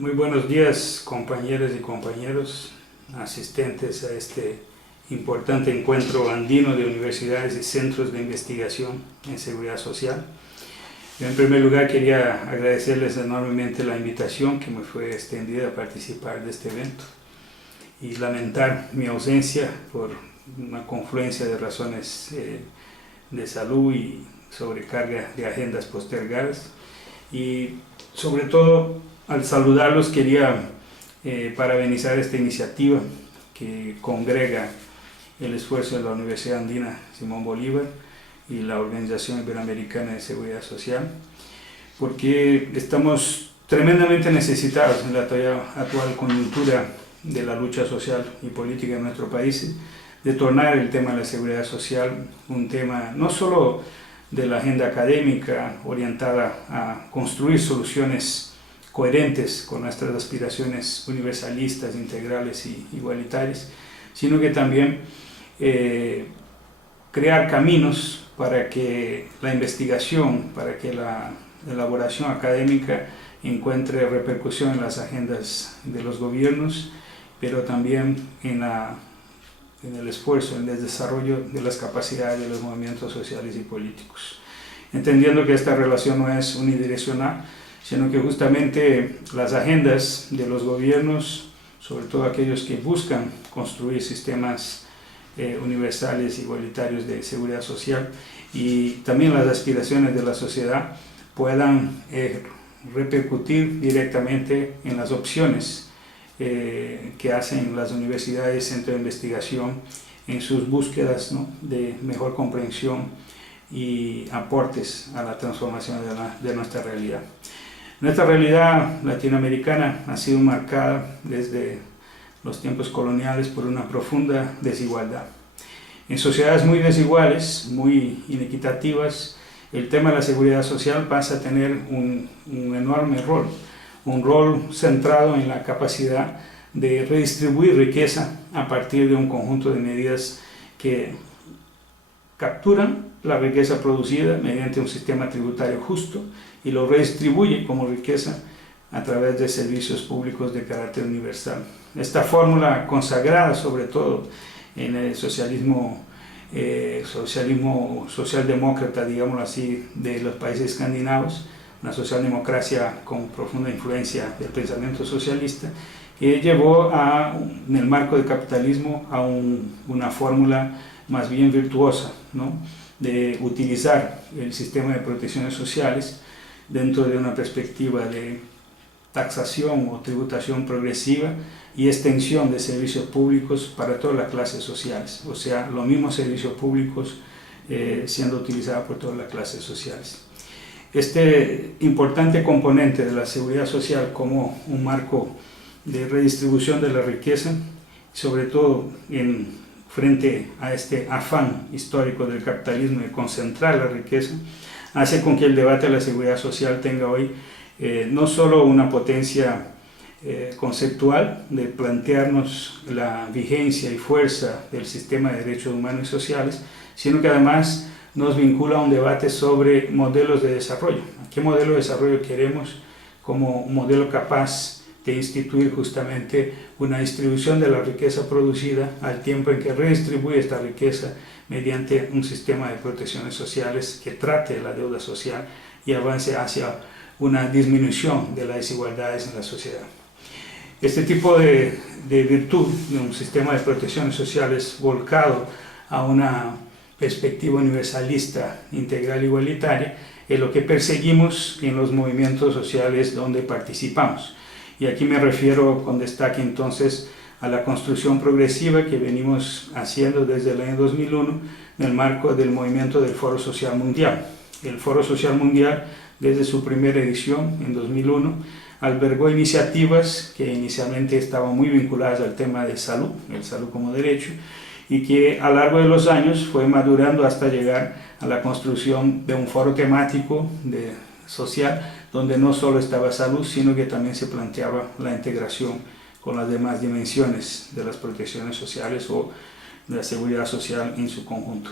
Muy buenos días, compañeras y compañeros asistentes a este importante encuentro andino de universidades y centros de investigación en seguridad social. Yo, en primer lugar, quería agradecerles enormemente la invitación que me fue extendida a participar de este evento y lamentar mi ausencia por una confluencia de razones de salud y sobrecarga de agendas postergadas. Y sobre todo, al saludarlos, quería parabenizar esta iniciativa que congrega el esfuerzo de la Universidad Andina Simón Bolívar y la Organización Iberoamericana de Seguridad Social, porque estamos tremendamente necesitados en la actual coyuntura de la lucha social y política en nuestro país, de tornar el tema de la seguridad social un tema no solo de la agenda académica orientada a construir soluciones coherentes con nuestras aspiraciones universalistas, integrales y igualitarias, sino que también crear caminos para que la investigación, para que la elaboración académica encuentre repercusión en las agendas de los gobiernos, pero también en el esfuerzo, en el desarrollo de las capacidades de los movimientos sociales y políticos. Entendiendo que esta relación no es unidireccional, sino que justamente las agendas de los gobiernos, sobre todo aquellos que buscan construir sistemas universales, igualitarios de seguridad social, y también las aspiraciones de la sociedad puedan repercutir directamente en las opciones que hacen las universidades y centros de investigación en sus búsquedas, ¿no?, de mejor comprensión y aportes a la transformación de nuestra realidad. Nuestra realidad latinoamericana ha sido marcada desde los tiempos coloniales por una profunda desigualdad. En sociedades muy desiguales, muy inequitativas, el tema de la seguridad social pasa a tener un enorme rol, un rol centrado en la capacidad de redistribuir riqueza a partir de un conjunto de medidas que capturan la riqueza producida mediante un sistema tributario justo y lo redistribuye como riqueza a través de servicios públicos de carácter universal. Esta fórmula, consagrada sobre todo en el socialismo socialdemócrata, digámoslo así, de los países escandinavos, una socialdemocracia con profunda influencia del pensamiento socialista, que llevó en el marco del capitalismo a una fórmula más bien virtuosa, ¿no?, de utilizar el sistema de protecciones sociales dentro de una perspectiva de taxación o tributación progresiva y extensión de servicios públicos para todas las clases sociales, o sea, los mismos servicios públicos siendo utilizados por todas las clases sociales. Este importante componente de la seguridad social como un marco de redistribución de la riqueza, sobre todo frente a este afán histórico del capitalismo de concentrar la riqueza, hace con que el debate de la seguridad social tenga hoy no solo una potencia conceptual de plantearnos la vigencia y fuerza del sistema de derechos humanos y sociales, sino que además nos vincula a un debate sobre modelos de desarrollo. ¿Qué modelo de desarrollo queremos como un modelo capaz de instituir justamente una distribución de la riqueza producida al tiempo en que redistribuye esta riqueza mediante un sistema de protecciones sociales que trate la deuda social y avance hacia una disminución de las desigualdades en la sociedad? Este tipo de virtud de un sistema de protecciones sociales volcado a una perspectiva universalista, integral e igualitaria es lo que perseguimos en los movimientos sociales donde participamos. Y aquí me refiero con destaque entonces a la construcción progresiva que venimos haciendo desde el año 2001 en el marco del movimiento del Foro Social Mundial. El Foro Social Mundial, desde su primera edición en 2001, albergó iniciativas que inicialmente estaban muy vinculadas al tema de salud, el salud como derecho, y que a lo largo de los años fue madurando hasta llegar a la construcción de un foro temático social, donde no solo estaba salud, sino que también se planteaba la integración con las demás dimensiones de las protecciones sociales o de la seguridad social en su conjunto.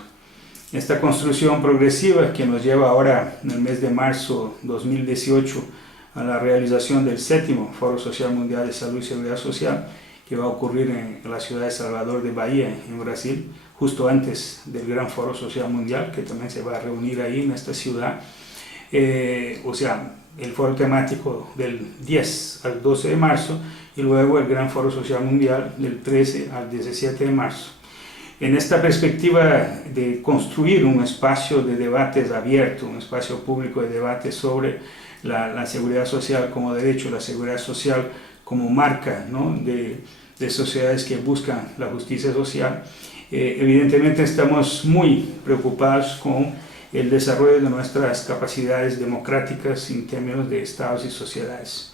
Esta construcción progresiva que nos lleva ahora, en el mes de marzo 2018, a la realización del 7º Foro Social Mundial de Salud y Seguridad Social, que va a ocurrir en la ciudad de Salvador de Bahía, en Brasil, justo antes del Gran Foro Social Mundial, que también se va a reunir ahí en esta ciudad. O sea, el foro temático del 10 al 12 de marzo y luego el Gran Foro Social Mundial del 13 al 17 de marzo. En esta perspectiva de construir un espacio de debates abierto, un espacio público de debate sobre la seguridad social como derecho, la seguridad social como marca, ¿no?, de sociedades que buscan la justicia social, evidentemente estamos muy preocupados con el desarrollo de nuestras capacidades democráticas en términos de estados y sociedades.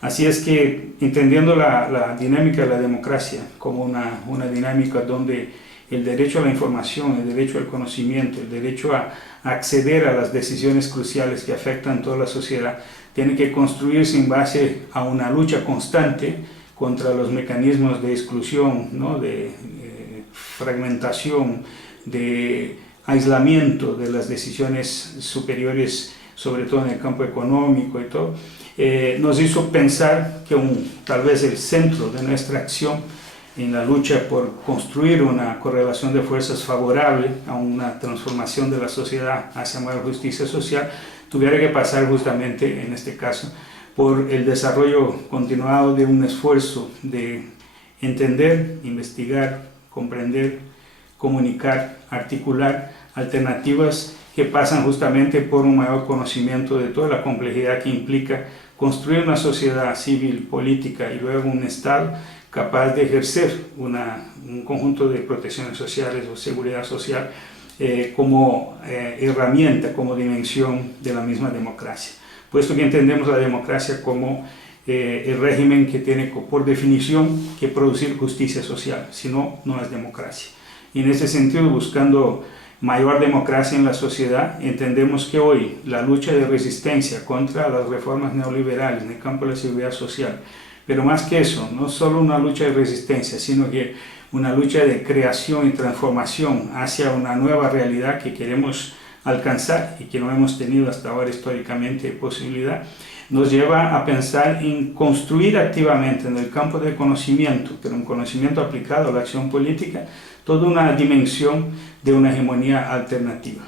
Así es que, entendiendo la dinámica de la democracia como una dinámica donde el derecho a la información, el derecho al conocimiento, el derecho a acceder a las decisiones cruciales que afectan a toda la sociedad, tiene que construirse en base a una lucha constante contra los mecanismos de exclusión, ¿no?, de fragmentación, de aislamiento de las decisiones superiores, sobre todo en el campo económico y todo, nos hizo pensar que tal vez el centro de nuestra acción en la lucha por construir una correlación de fuerzas favorable a una transformación de la sociedad hacia mayor justicia social, tuviera que pasar justamente, en este caso, por el desarrollo continuado de un esfuerzo de entender, investigar, comprender, comunicar, articular alternativas que pasan justamente por un mayor conocimiento de toda la complejidad que implica construir una sociedad civil, política y luego un Estado capaz de ejercer un conjunto de protecciones sociales o seguridad social como herramienta, como dimensión de la misma democracia. Puesto que entendemos la democracia como el régimen que tiene por definición que producir justicia social, si no, no es democracia. Y en ese sentido, buscando mayor democracia en la sociedad, entendemos que hoy la lucha de resistencia contra las reformas neoliberales en el campo de la seguridad social, pero más que eso, no solo una lucha de resistencia, sino que una lucha de creación y transformación hacia una nueva realidad que queremos alcanzar y que no hemos tenido hasta ahora históricamente posibilidad, nos lleva a pensar en construir activamente en el campo del conocimiento, pero un conocimiento aplicado a la acción política, toda una dimensión de una hegemonía alternativa.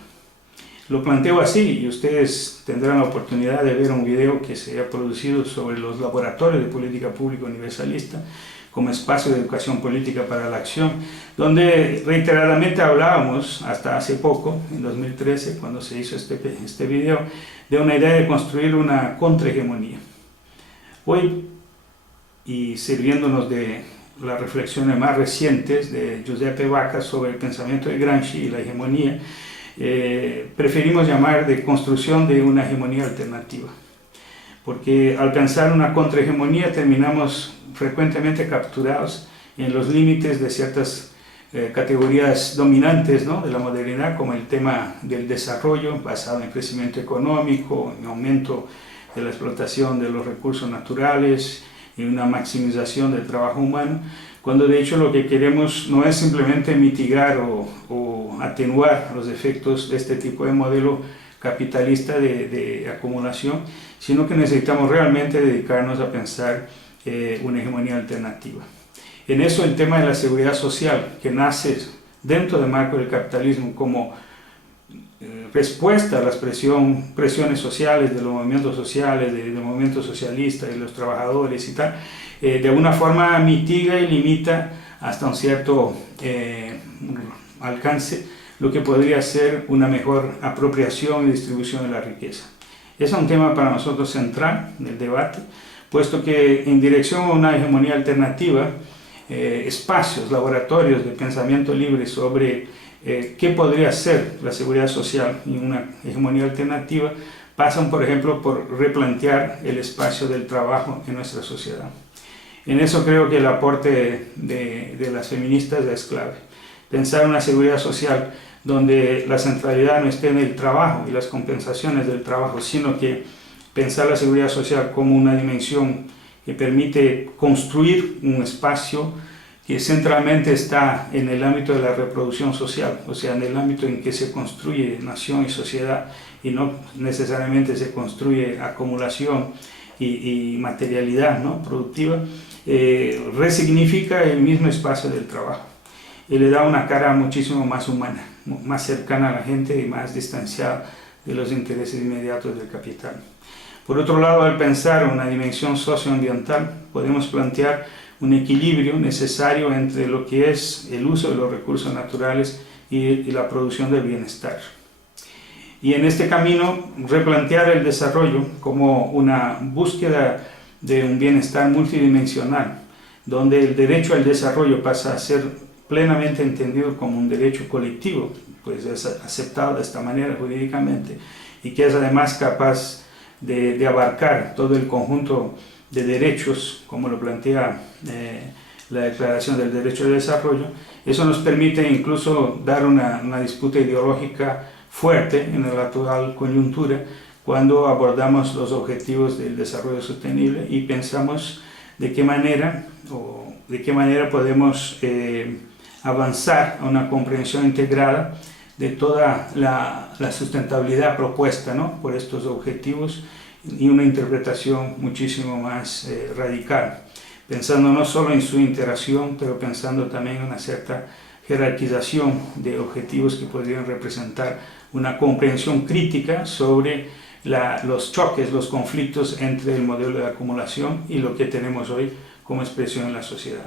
Lo planteo así y ustedes tendrán la oportunidad de ver un video que se ha producido sobre los laboratorios de política pública universalista como espacio de educación política para la acción, donde reiteradamente hablábamos, hasta hace poco, en 2013, cuando se hizo este video, de una idea de construir una contrahegemonía. Hoy, y sirviéndonos de las reflexiones más recientes de Giuseppe Vacca sobre el pensamiento de Gramsci y la hegemonía, preferimos llamar de construcción de una hegemonía alternativa, porque al pensar una contrahegemonía terminamos frecuentemente capturados en los límites de ciertas categorías dominantes, ¿no?, de la modernidad, como el tema del desarrollo basado en crecimiento económico, en aumento de la explotación de los recursos naturales y una maximización del trabajo humano, cuando de hecho lo que queremos no es simplemente mitigar o atenuar los efectos de este tipo de modelo capitalista de acumulación, sino que necesitamos realmente dedicarnos a pensar una hegemonía alternativa. En eso el tema de la seguridad social, que nace dentro del marco del capitalismo como respuesta a las presiones sociales de los movimientos sociales, del movimiento socialista, de los trabajadores y tal, de alguna forma mitiga y limita hasta un cierto alcance lo que podría ser una mejor apropiación y distribución de la riqueza. Es un tema para nosotros central en el debate, puesto que en dirección a una hegemonía alternativa, espacios, laboratorios de pensamiento libre sobre qué podría ser la seguridad social en una hegemonía alternativa, pasan, por ejemplo, por replantear el espacio del trabajo en nuestra sociedad. En eso creo que el aporte de las feministas es clave. Pensar una seguridad social donde la centralidad no esté en el trabajo y las compensaciones del trabajo, sino que pensar la seguridad social como una dimensión que permite construir un espacio que centralmente está en el ámbito de la reproducción social, o sea, en el ámbito en que se construye nación y sociedad y no necesariamente se construye acumulación y materialidad, ¿no?, productiva, resignifica el mismo espacio del trabajo y le da una cara muchísimo más humana, más cercana a la gente y más distanciada de los intereses inmediatos del capital. Por otro lado, al pensar una dimensión socioambiental, podemos plantear un equilibrio necesario entre lo que es el uso de los recursos naturales y la producción del bienestar. Y en este camino, replantear el desarrollo como una búsqueda de un bienestar multidimensional, donde el derecho al desarrollo pasa a ser plenamente entendido como un derecho colectivo, pues es aceptado de esta manera jurídicamente, y que es además capaz de abarcar todo el conjunto de derechos, como lo plantea la Declaración del Derecho al Desarrollo. Eso nos permite incluso dar una disputa ideológica fuerte en la actual coyuntura cuando abordamos los objetivos del desarrollo sostenible y pensamos de qué manera podemos avanzar a una comprensión integrada de toda la sustentabilidad propuesta, ¿no?, por estos objetivos, y una interpretación muchísimo más radical, pensando no solo en su interacción, pero pensando también en una cierta jerarquización de objetivos que podrían representar una comprensión crítica sobre los choques, los conflictos entre el modelo de acumulación y lo que tenemos hoy como expresión en la sociedad.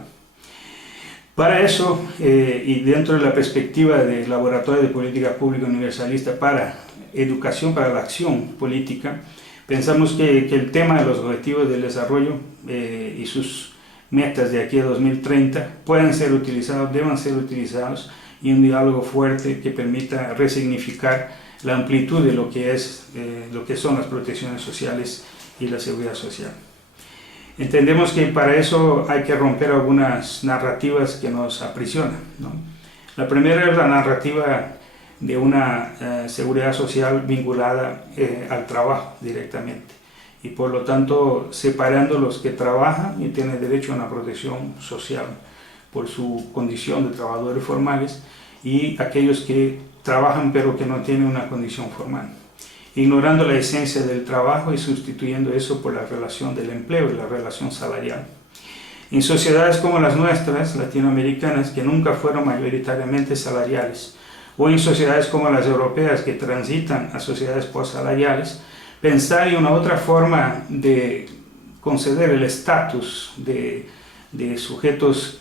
Para eso, y dentro de la perspectiva del Laboratorio de Política Pública Universalista para Educación para la Acción Política, pensamos que el tema de los objetivos del desarrollo y sus metas de aquí a 2030 pueden ser utilizados, deben ser utilizados, y un diálogo fuerte que permita resignificar la amplitud de lo que son las protecciones sociales y la seguridad social. Entendemos que para eso hay que romper algunas narrativas que nos aprisionan, ¿no? La primera es la narrativa de una seguridad social vinculada al trabajo directamente, y por lo tanto separando los que trabajan y tienen derecho a una protección social por su condición de trabajadores formales y aquellos que trabajan pero que no tienen una condición formal, ignorando la esencia del trabajo y sustituyendo eso por la relación del empleo y la relación salarial. En sociedades como las nuestras, latinoamericanas, que nunca fueron mayoritariamente salariales, o en sociedades como las europeas que transitan a sociedades postsalariales, pensar en una otra forma de conceder el estatus de sujetos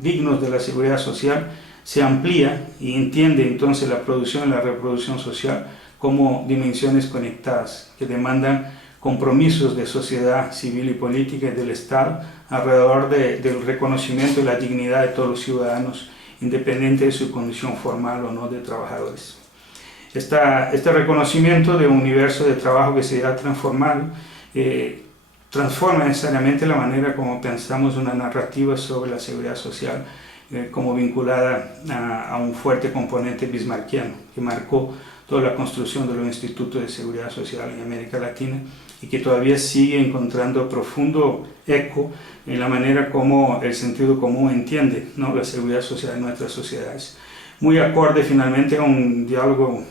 dignos de la seguridad social se amplía y entiende entonces la producción y la reproducción social como dimensiones conectadas que demandan compromisos de sociedad civil y política y del Estado alrededor del reconocimiento y la dignidad de todos los ciudadanos, independiente de su condición formal o no de trabajadores. Este reconocimiento de un universo de trabajo que se ha transformado transforma necesariamente la manera como pensamos una narrativa sobre la seguridad social como vinculada a un fuerte componente bismarckiano que marcó toda la construcción de los institutos de seguridad social en América Latina y que todavía sigue encontrando profundo eco en la manera como el sentido común entiende, ¿no?, la seguridad social en nuestras sociedades. Muy acorde finalmente a un diálogo,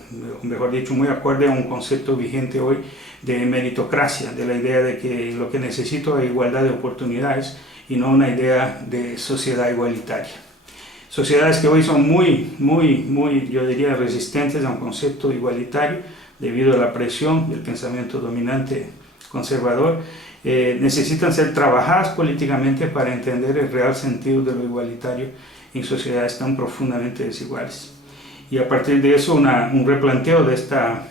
mejor dicho, muy acorde a un concepto vigente hoy de meritocracia, de la idea de que lo que necesito es igualdad de oportunidades y no una idea de sociedad igualitaria. Sociedades que hoy son muy, yo diría, resistentes a un concepto igualitario debido a la presión del pensamiento dominante conservador, necesitan ser trabajadas políticamente para entender el real sentido de lo igualitario en sociedades tan profundamente desiguales. Y a partir de eso, un replanteo de esta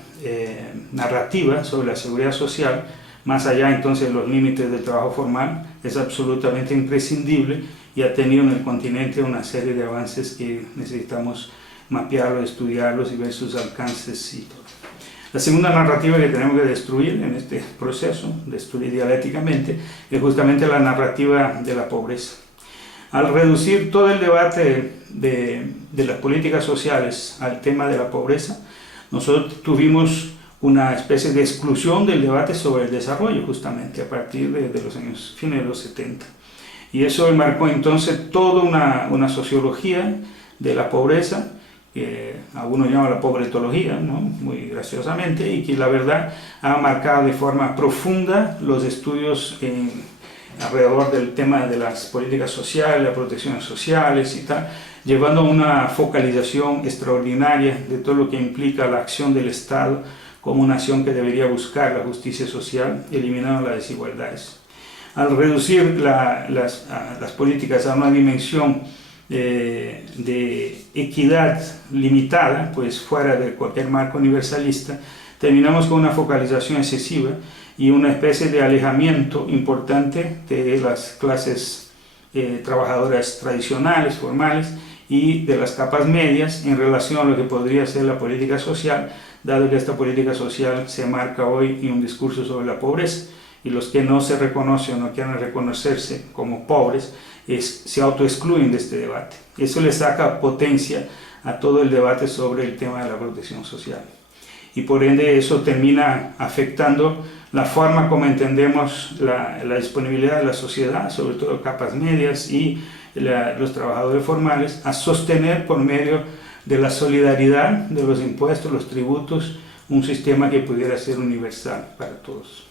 narrativa sobre la seguridad social, más allá entonces de los límites del trabajo formal, es absolutamente imprescindible y ha tenido en el continente una serie de avances que necesitamos mapearlos, estudiarlos y ver sus alcances y todo. La segunda narrativa que tenemos que destruir en este proceso, destruir dialécticamente, es justamente la narrativa de la pobreza. Al reducir todo el debate de las políticas sociales al tema de la pobreza, nosotros tuvimos una especie de exclusión del debate sobre el desarrollo justamente a partir de los años fines de los 70. Y eso marcó entonces toda una sociología de la pobreza que algunos llaman la pobretología, ¿no? Muy graciosamente, y que la verdad ha marcado de forma profunda los estudios alrededor del tema de las políticas sociales, las protecciones sociales y tal, llevando a una focalización extraordinaria de todo lo que implica la acción del Estado como una acción que debería buscar la justicia social, eliminando las desigualdades. Al reducir las políticas a una dimensión de equidad limitada, pues fuera de cualquier marco universalista, terminamos con una focalización excesiva y una especie de alejamiento importante de las clases trabajadoras tradicionales, formales, y de las capas medias en relación a lo que podría ser la política social, dado que esta política social se marca hoy en un discurso sobre la pobreza, y los que no se reconocen o no quieren reconocerse como pobres se autoexcluyen de este debate. Eso le saca potencia a todo el debate sobre el tema de la protección social. Y por ende eso termina afectando la forma como entendemos la disponibilidad de la sociedad, sobre todo capas medias y los trabajadores formales, a sostener por medio de la solidaridad, de los impuestos, los tributos, un sistema que pudiera ser universal para todos.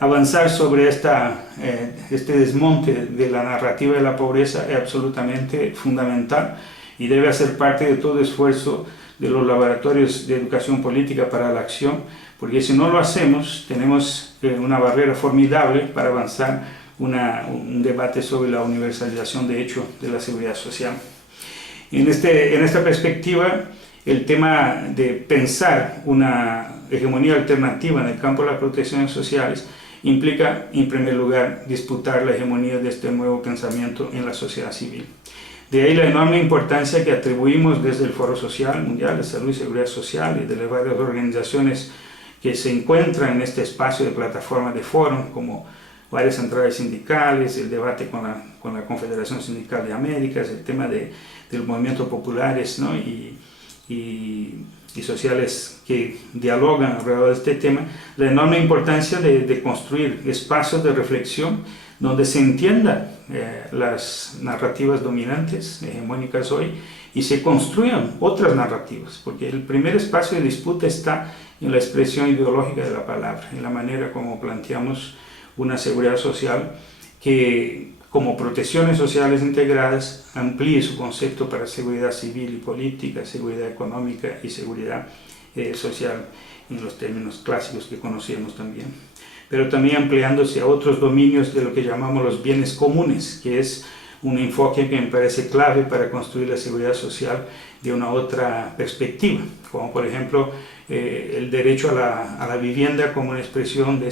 Avanzar sobre este desmonte de la narrativa de la pobreza es absolutamente fundamental y debe hacer parte de todo esfuerzo de los laboratorios de educación política para la acción, porque si no lo hacemos tenemos una barrera formidable para avanzar un debate sobre la universalización de hecho de la seguridad social. En esta perspectiva, el tema de pensar una hegemonía alternativa en el campo de las protecciones sociales implica, en primer lugar, disputar la hegemonía de este nuevo pensamiento en la sociedad civil. De ahí la enorme importancia que atribuimos desde el Foro Social Mundial de Salud y Seguridad Social y de las varias organizaciones que se encuentran en este espacio de plataforma de foro, como varias centrales sindicales, el debate con la Confederación Sindical de Américas, el tema de los movimientos populares, ¿no? y sociales que dialogan alrededor de este tema, la enorme importancia de construir espacios de reflexión donde se entiendan las narrativas dominantes, hegemónicas hoy, y se construyan otras narrativas, porque el primer espacio de disputa está en la expresión ideológica de la palabra, en la manera como planteamos una seguridad social que, como protecciones sociales integradas, amplíe su concepto para seguridad civil y política, seguridad económica y seguridad social en los términos clásicos que conocíamos también, pero también ampliándose a otros dominios de lo que llamamos los bienes comunes, que es un enfoque que me parece clave para construir la seguridad social de una otra perspectiva, como por ejemplo el derecho a la vivienda como una expresión de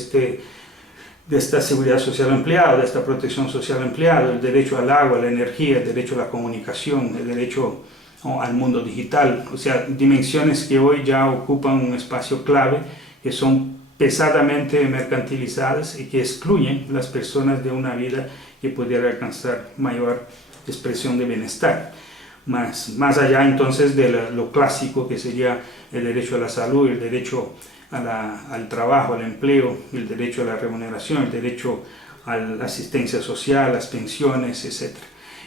esta seguridad social ampliada, de esta protección social ampliada, el derecho al agua, a la energía, el derecho a la comunicación, el derecho al mundo digital, o sea, dimensiones que hoy ya ocupan un espacio clave, que son pesadamente mercantilizadas y que excluyen las personas de una vida que pudiera alcanzar mayor expresión de bienestar. Más allá entonces de lo clásico que sería el derecho a la salud, el derecho al trabajo, al empleo, el derecho a la remuneración, el derecho a la asistencia social, las pensiones, etc.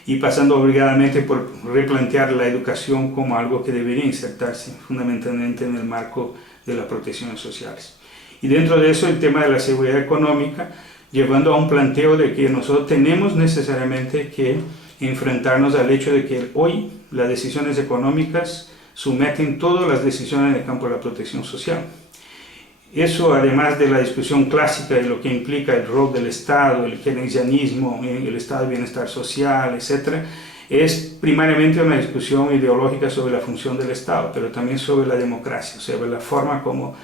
Y pasando obligadamente por replantear la educación como algo que debería insertarse fundamentalmente en el marco de las protecciones sociales. Y dentro de eso el tema de la seguridad económica, llevando a un planteo de que nosotros tenemos necesariamente que enfrentarnos al hecho de que hoy las decisiones económicas someten todas las decisiones en el campo de la protección social. Eso, además de la discusión clásica de lo que implica el rol del Estado, el keynesianismo, el estado de bienestar social, etc., es primariamente una discusión ideológica sobre la función del Estado, pero también sobre la democracia, sobre la forma como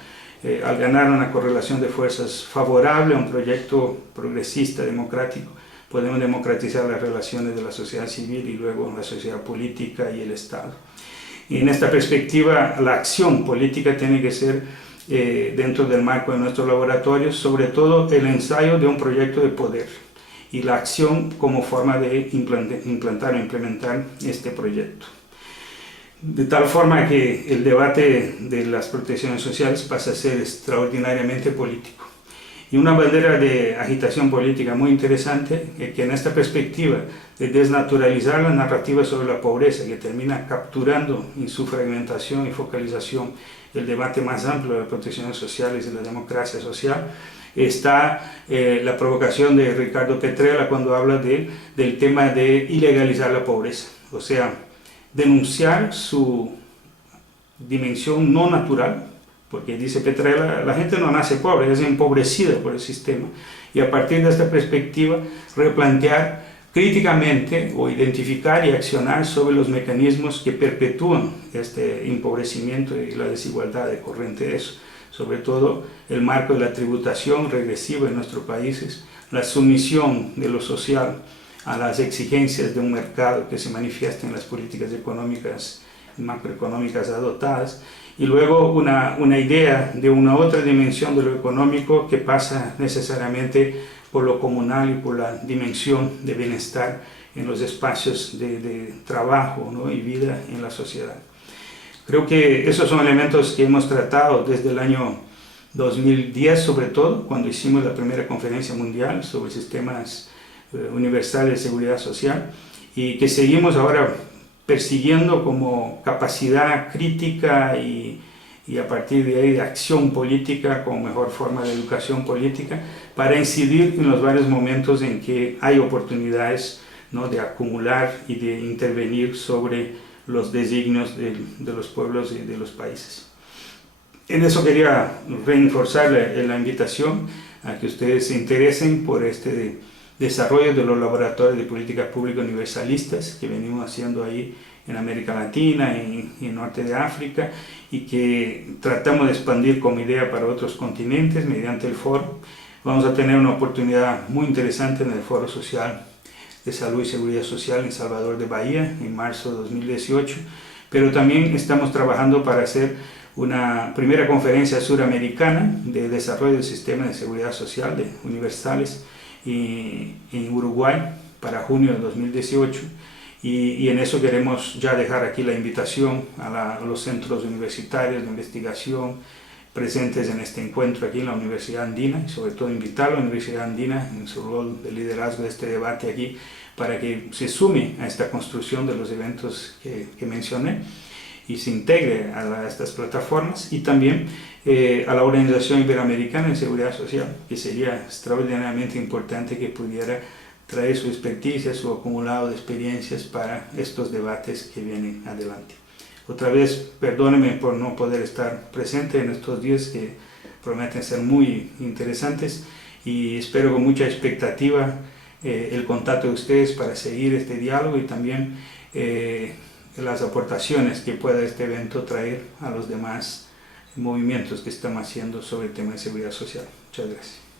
al ganar una correlación de fuerzas favorable a un proyecto progresista, democrático, podemos democratizar las relaciones de la sociedad civil y luego la sociedad política y el Estado. Y en esta perspectiva, la acción política tiene que ser dentro del marco de nuestros laboratorios, sobre todo el ensayo de un proyecto de poder y la acción como forma de implantar o implementar este proyecto. De tal forma que el debate de las protecciones sociales pasa a ser extraordinariamente político. y una bandera de agitación política muy interesante, que en esta perspectiva de desnaturalizar la narrativa sobre la pobreza, que termina capturando en su fragmentación y focalización el debate más amplio de las protecciones sociales y la democracia social, está la provocación de Ricardo Petrella cuando habla del tema de ilegalizar la pobreza, o sea, denunciar su dimensión no natural, porque dice Petrella, la gente no nace pobre, es empobrecida por el sistema, y a partir de esta perspectiva replantear críticamente o identificar y accionar sobre los mecanismos que perpetúan este empobrecimiento y la desigualdad decorrente de eso, sobre todo el marco de la tributación regresiva en nuestros países, la sumisión de lo social a las exigencias de un mercado que se manifiesta en las políticas económicas y macroeconómicas adoptadas, y luego una idea de una otra dimensión de lo económico que pasa necesariamente por lo comunal y por la dimensión de bienestar en los espacios de trabajo, ¿no?, y vida en la sociedad. Creo que esos son elementos que hemos tratado desde el año 2010, sobre todo, cuando hicimos la primera conferencia mundial sobre sistemas universales de seguridad social, y que seguimos ahora persiguiendo como capacidad crítica y a partir de ahí de acción política como mejor forma de educación política para incidir en los varios momentos en que hay oportunidades, ¿no?, de acumular y de intervenir sobre los designios de los pueblos y de los países. En eso quería reforzar la invitación a que ustedes se interesen por este desarrollo de los laboratorios de política pública universalistas que venimos haciendo ahí en América Latina y en Norte de África, y que tratamos de expandir como idea para otros continentes mediante el foro. Vamos a tener una oportunidad muy interesante en el Foro Social de Salud y Seguridad Social en Salvador de Bahía en marzo de 2018, pero también estamos trabajando para hacer una primera conferencia suramericana de desarrollo del sistema de seguridad social universales en Uruguay para junio de 2018, y en eso queremos ya dejar aquí la invitación a los centros universitarios de investigación presentes en este encuentro aquí en la Universidad Andina, y sobre todo invitar a la Universidad Andina en su rol de liderazgo de este debate aquí para que se sume a esta construcción de los eventos que mencioné y se integre a estas plataformas, y también a la Organización Iberoamericana de Seguridad Social, que sería extraordinariamente importante que pudiera traer su experticia, su acumulado de experiencias para estos debates que vienen adelante. Otra vez, perdónenme por no poder estar presente en estos días que prometen ser muy interesantes, y espero con mucha expectativa el contacto de ustedes para seguir este diálogo y también las aportaciones que pueda este evento traer a los demás movimientos que estamos haciendo sobre el tema de seguridad social. Muchas gracias.